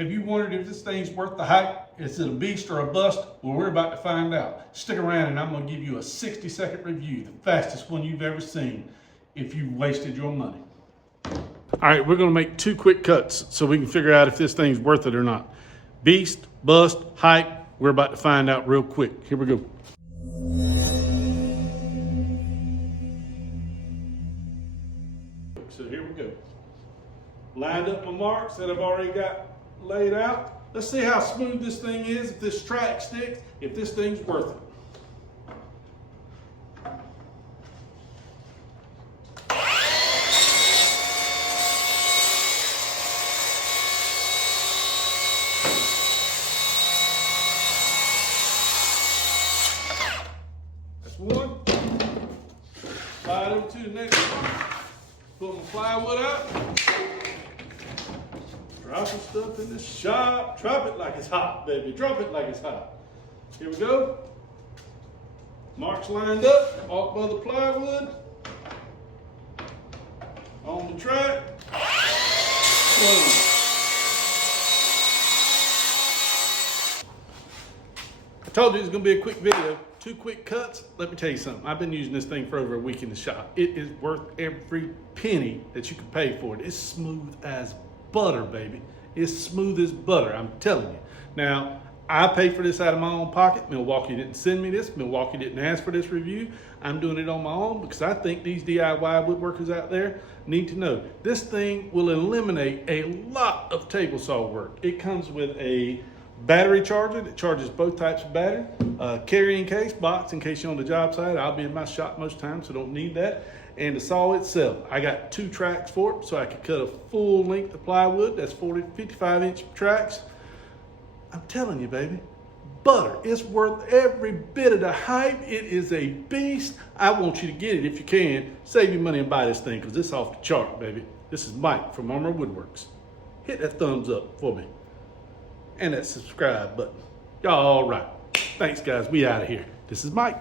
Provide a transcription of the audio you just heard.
Have you wondered if this thing's worth the hype? Is it a beast or a bust? Well, we're about to find out. Stick around and I'm going to give you a 60-second review, the fastest one you've ever seen, if you wasted your money. All right, we're going to make 2 quick cuts so we can figure out if this thing's worth it or not. Beast, bust, hype, we're about to find out real quick. Here we go. So here we go. Lined up my marks that I've already got laid out. Let's see how smooth this thing is, if this track sticks, if this thing's worth it. That's one. Slide over to the next one. Pull my plywood out. Dropping stuff in the shop. Drop it like it's hot, baby. Drop it like it's hot. Here we go. Marks lined up. Off by the plywood. On the track. Boom. I told you it was going to be a quick video. 2 quick cuts. Let me tell you something. I've been using this thing for over a week in the shop. It is worth every penny that you can pay for it. It's smooth as butter, baby. It's smooth as butter, I'm telling you. Now, I pay for this out of my own pocket. Milwaukee didn't send me this. Milwaukee didn't ask for this review. I'm doing it on my own because I think these DIY woodworkers out there need to know. This thing will eliminate a lot of table saw work. It comes with a battery charger that charges both types of battery, carrying case, box in case you're on the job site. I'll be in my shop most times, so don't need that. And the saw itself, I got 2 tracks for it, so I could cut a full length of plywood. That's 55-inch tracks. I'm telling you, baby, butter. It's worth every bit of the hype. It is a beast. I want you to get it if you can. Save your money and buy this thing because it's off the chart, baby. This is Mike from Armor Woodworks. Hit that thumbs up for me and that subscribe button. Y'all all right. Thanks, guys. We out of here. This is Mike.